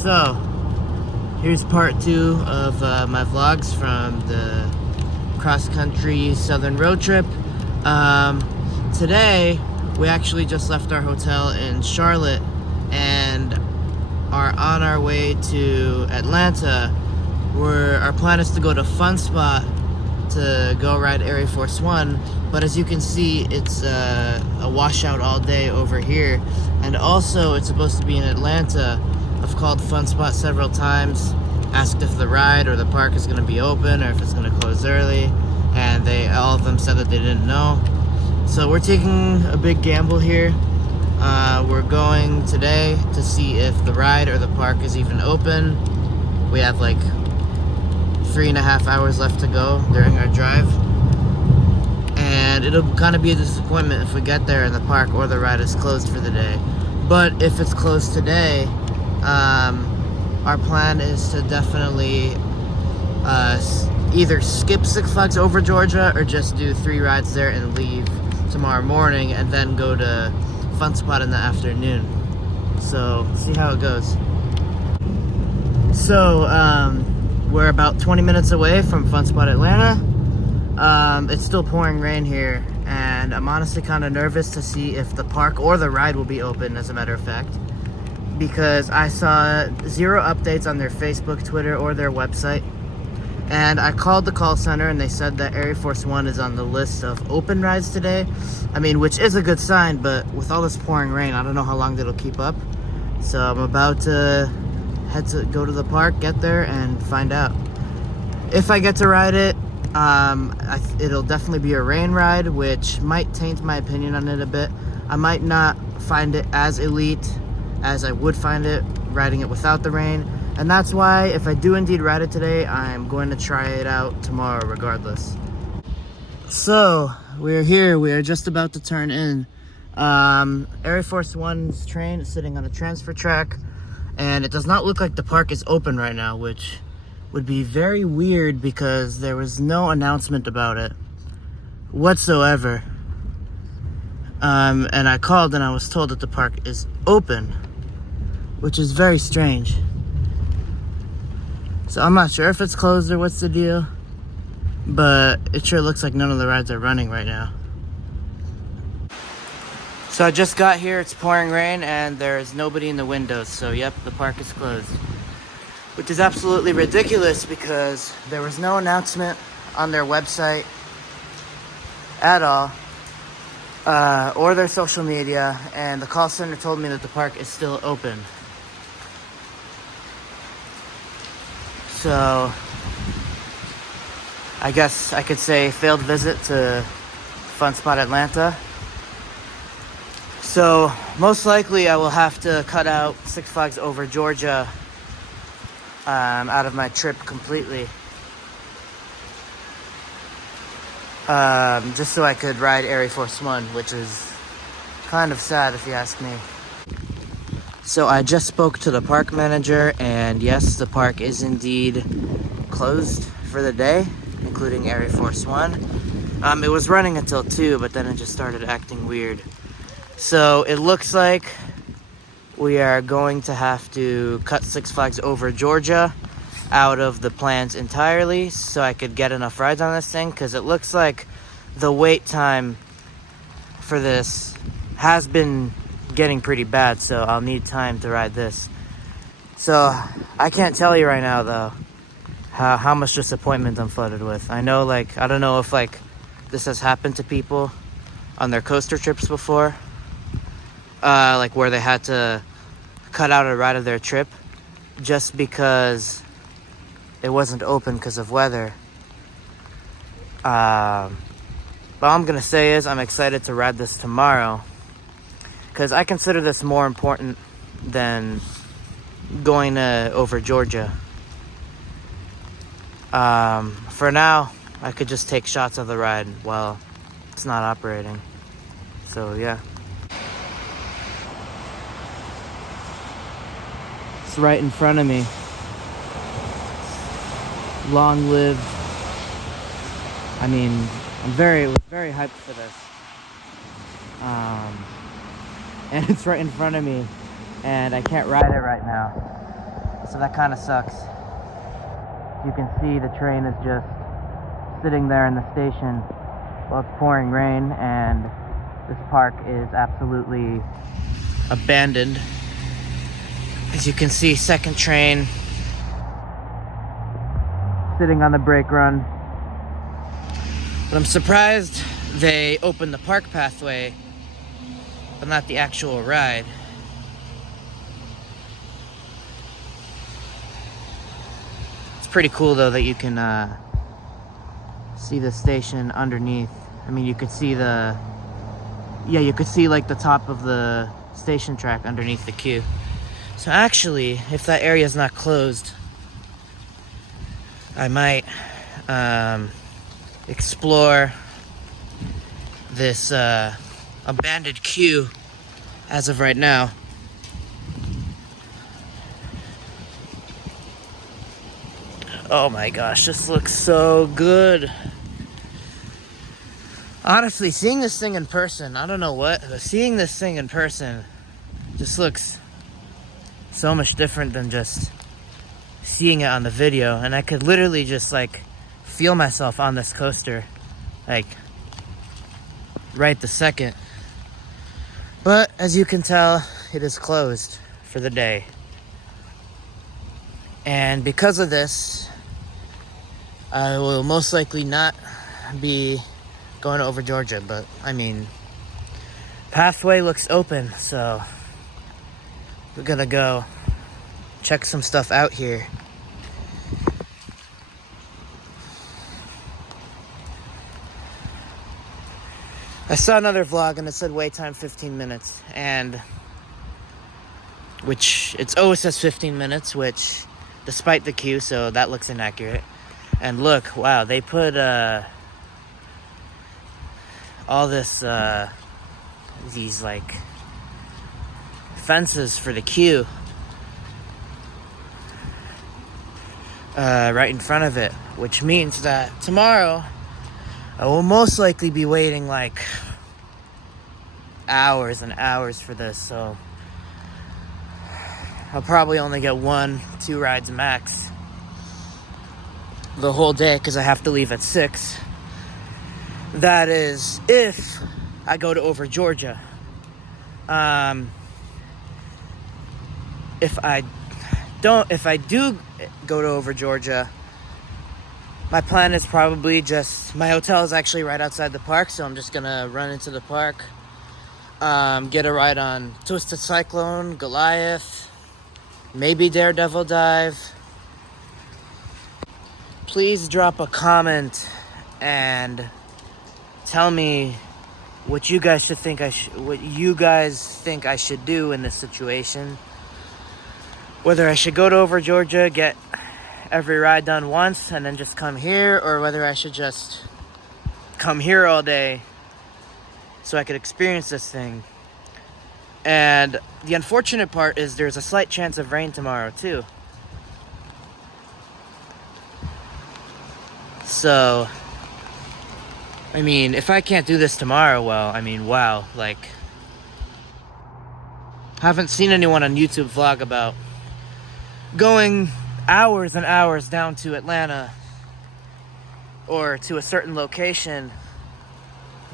So, here's part 2 of my vlogs from the cross-country southern road trip. Today, we actually just left our hotel in Charlotte and are on our way to Atlanta, where our plan is to go to Fun Spot to go ride ArieForce One. But as you can see, it's a washout all day over here. And also, it's supposed to be in Atlanta. I've called Fun Spot several times, asked if the ride or the park is going to be open or if it's going to close early, and all of them said that they didn't know. So we're taking a big gamble here. We're going today to see if the ride or the park is even open. We have like 3.5 hours left to go during our drive, and it'll kind of be a disappointment if we get there and the park or the ride is closed for the day. But if it's closed today, our plan is to definitely either skip Six Flags Over Georgia or just do 3 rides there and leave tomorrow morning and then go to Fun Spot in the afternoon. So see how it goes. So we're about 20 minutes away from Fun Spot Atlanta. It's still pouring rain here, and I'm honestly kind of nervous to see if the park or the ride will be open, as a matter of fact, because I saw 0 updates on their Facebook, Twitter, or their website. And I called the call center and they said that ArieForce One is on the list of open rides today. I mean, which is a good sign, but with all this pouring rain, I don't know how long that'll keep up. So I'm about to go to the park, get there, and find out. If I get to ride it, it'll definitely be a rain ride, which might taint my opinion on it a bit. I might not find it as elite as I would find it riding it without the rain. And that's why, if I do indeed ride it today, I'm going to try it out tomorrow regardless. So, we're here. We are just about to turn in. ArieForce One's train is sitting on a transfer track, and it does not look like the park is open right now, which would be very weird because there was no announcement about it whatsoever. And I called and I was told that the park is open, which is very strange. So I'm not sure if it's closed or what's the deal, but it sure looks like none of the rides are running right now. So I just got here, it's pouring rain, and there's nobody in the windows, so yep, the park is closed. Which is absolutely ridiculous because there was no announcement on their website at all, or their social media, and the call center told me that the park is still open. So, I guess I could say failed visit to Fun Spot Atlanta. So, most likely I will have to cut out Six Flags Over Georgia out of my trip completely. Just so I could ride ArieForce One, which is kind of sad if you ask me. So I just spoke to the park manager, and yes, the park is indeed closed for the day, including ArieForce One. It was running until 2, but then it just started acting weird. So it looks like we are going to have to cut Six Flags Over Georgia out of the plans entirely so I could get enough rides on this thing, because it looks like the wait time for this has been getting pretty bad, so I'll need time to ride this. So I can't tell you right now though how much disappointment I'm flooded with. I know, like, I don't know if like this has happened to people on their coaster trips before, like where they had to cut out a ride of their trip just because it wasn't open because of weather. But all I'm gonna say is I'm excited to ride this tomorrow, because I consider this more important than going over Georgia. For now, I could just take shots of the ride while it's not operating. So yeah. It's right in front of me. Long live. I mean, I'm very hyped for this. And it's right in front of me, and I can't ride it right now. So that kind of sucks. You can see the train is just sitting there in the station while it's pouring rain, and this park is absolutely abandoned. As you can see, second train sitting on the brake run. But I'm surprised they opened the park pathway, but not the actual ride. It's pretty cool though that you can see the station underneath. I mean, you could see you could see like the top of the station track underneath the queue. So actually, if that area is not closed, I might explore this abandoned queue as of right now. Oh my gosh, this looks so good. Honestly, seeing this thing in person, I don't know what, but seeing this thing in person just looks so much different than just seeing it on the video. And I could literally just like feel myself on this coaster, like right the second. But as you can tell, it is closed for the day. And because of this, I will most likely not be going over Georgia, but I mean, pathway looks open, so we're gonna go check some stuff out here. I saw another vlog and it said wait time 15 minutes, and which it always says 15 minutes, which despite the queue, so that looks inaccurate. And look, wow, they put all this these like fences for the queue right in front of it, which means that tomorrow I will most likely be waiting like hours and hours for this, so I'll probably only get 1-2 rides max the whole day, because I have to leave at 6. That is if I go to over Georgia. If I do go to over Georgia, my plan is probably just, my hotel is actually right outside the park, so I'm just gonna run into the park, get a ride on Twisted Cyclone, Goliath, maybe Daredevil Dive. Please drop a comment and tell me what you guys think I should do in this situation. Whether I should go to over Georgia, get every ride done once, and then just come here, or whether I should just come here all day so I could experience this thing. And the unfortunate part is there's a slight chance of rain tomorrow too. So, I mean, if I can't do this tomorrow, well, I mean, wow, like, haven't seen anyone on YouTube vlog about going hours and hours down to Atlanta or to a certain location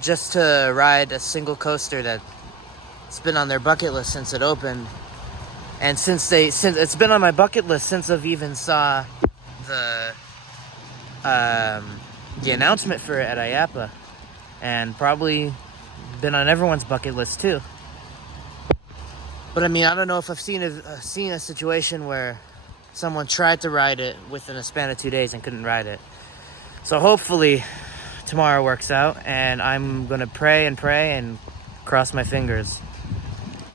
just to ride a single coaster that's been on their bucket list since it opened. And since it's been on my bucket list since I've even saw the announcement for it at IAPA, and probably been on everyone's bucket list too. But I mean, I don't know if I've seen a situation where someone tried to ride it within a span of 2 days and couldn't ride it. So hopefully tomorrow works out, and I'm gonna pray and cross my fingers.